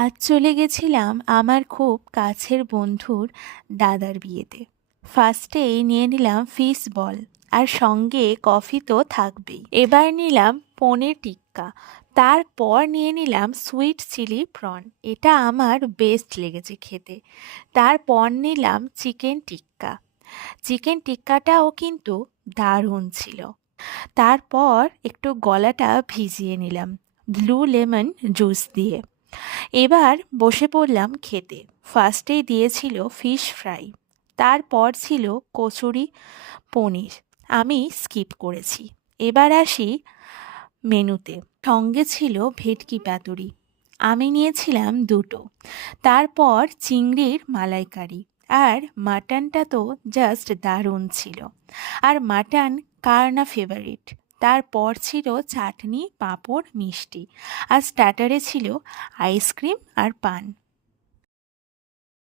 আজ চলে গেছিলাম আমার খুব কাছের বন্ধুর দাদার বিয়েতে। ফার্স্টেই নিয়ে নিলাম ফিশ বল, আর সঙ্গে কফি তো থাকবেই। এবার নিলাম পনির টিক্কা, তারপর নিয়ে নিলাম সুইট চিলি প্রন। এটা আমার বেস্ট লেগেছে খেতে। তারপর নিলাম চিকেন টিক্কা। চিকেন টিক্কাটাও কিন্তু দারুণ ছিল। তারপর একটু গলাটা ভিজিয়ে নিলাম ব্লু লেমন জুস দিয়ে। এবার বসে পড়লাম খেতে। ফার্স্টেই দিয়েছিল ফিশ ফ্রাই, তারপর ছিল কচুরি পনির, আমি স্কিপ করেছি। এবার আসি মেনুতে। সঙ্গে ছিল ভেটকি পাতুরি, আমি নিয়েছিলাম দুটো। তারপর চিংড়ির মালাইকারি, আর মাটনটা তো জাস্ট দারুণ ছিল। আর মাটন কার না ফেভারিট। তারপর ছিল চাটনি, পাঁপড়, মিষ্টি, আর স্টার্টারে ছিল আইসক্রিম আর পান।